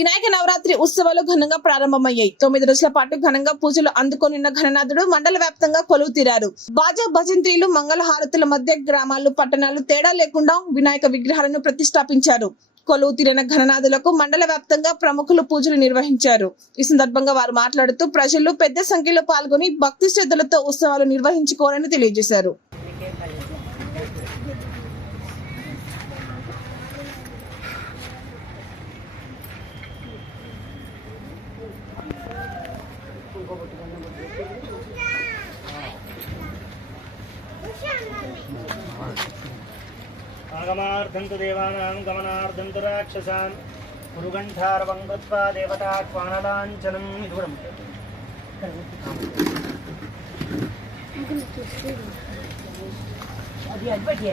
వినాయక నవరాత్రి ఉత్సవాలు ఘనంగా ప్రారంభమయ్యాయి. తొమ్మిది రోజుల పాటు ఘనంగా పూజలు అందుకొనిన్న ఘననాథుడు మండల వ్యాప్తంగా కొలువు తీరారు. బాజా భజంత్రీలు మంగళ హారతుల మధ్య గ్రామాలు పట్టణాలు తేడా లేకుండా వినాయక విగ్రహాలను ప్రతిష్టాపించారు. కొలువు తీరిన ఘననాథులకు మండల వ్యాప్తంగా ప్రముఖులు పూజలు నిర్వహించారు. ఈ సందర్భంగా వారు మాట్లాడుతూ ప్రజలు పెద్ద సంఖ్యలో పాల్గొని భక్తి శ్రద్ధలతో ఉత్సవాలు నిర్వహించుకోవాలని తెలియజేశారు. आगमार्थं तु देवानां गमनार्थं तु राक्षसान् कुरुगण्ठार्वं कृत्वा देवतात्वानलाञ्चनं दूरम् अभी अड्बटिया